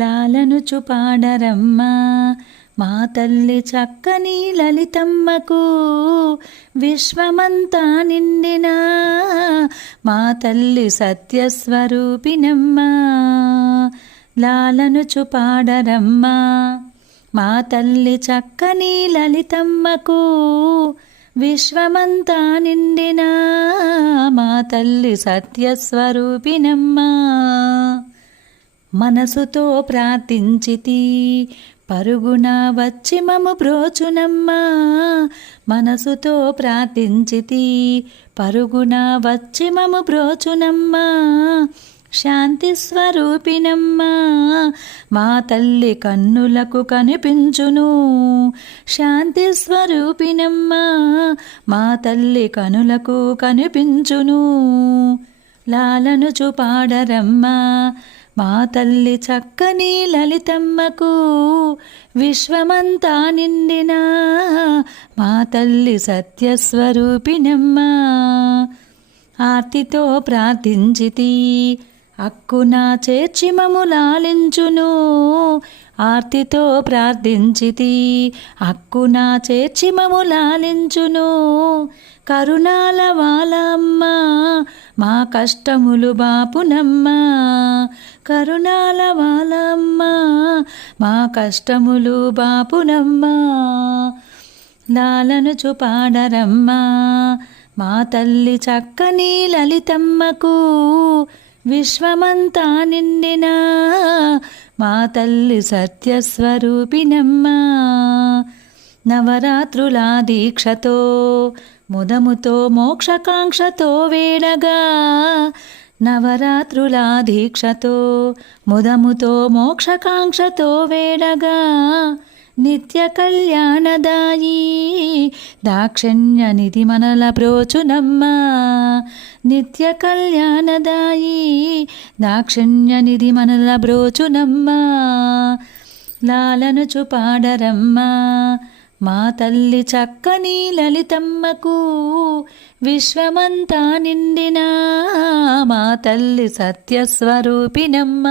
లాలనుచు పాడరమ్మ మా తల్లి చక్కని లలితమ్మకు విశ్వమంతా నిండిన మా తల్లి సత్యస్వరూపినమ్మ. లాలనుచు పాడరమ్మ మా తల్లి చక్కని లలితమ్మకు విశ్వమంతా నిండిన మా తల్లి సత్యస్వరూపినమ్మ. మనసుతో ప్రార్థించితి పరుగున వచ్చి మము బ్రోచునమ్మా. మనసుతో ప్రార్థించితి పరుగున వచ్చి మము బ్రోచునమ్మా. శాంతి స్వరూపినమ్మా మా తల్లి కన్నులకు కనిపించును. శాంతి స్వరూపినమ్మా మా తల్లి కనులకు కనిపించును. లాలనుచు పాడరమ్మా మా తల్లి చక్కని లలితమ్మకు విశ్వమంతా నిండిన మా తల్లి సత్యస్వరూపినమ్మా. ఆర్తితో ప్రార్థించితి అక్కున చేర్చి మము లాలించును. ఆర్తితో ప్రార్థించితి అక్కున చేర్చి మము లాలించును. కరుణాల వాలమ్మ మా కష్టములు బాపునమ్మ. కరుణాల వాలమ్మ మా కష్టములు బాపునమ్మ. లాలనుచు పాడరమ్మ మా తల్లి చక్కని లలితమ్మకు విశ్వమంతా నిండిన మా తల్లి సత్యస్వరూపినమ్మ. నవరాత్రుల దీక్షతో ముదముతో మోక్షకాంక్షతో వేడగా. నవరాత్రుల దీక్షతో ముదముతో మోక్షకాంక్షతో వేడగా. నిత్య కళ్యాణదాయి దాక్షిణ్య నిధి మనల బ్రోచునమ్మ. నిత్య కళ్యాణదాయి దాక్షిణ్య నిధి మనల బ్రోచునమ్మ. లాలనుచు పాడరమ్మ మా తల్లి చక్కని లలితమ్మకు విశ్వమంతా నిండిన మా తల్లి సత్యస్వరూపినమ్మ.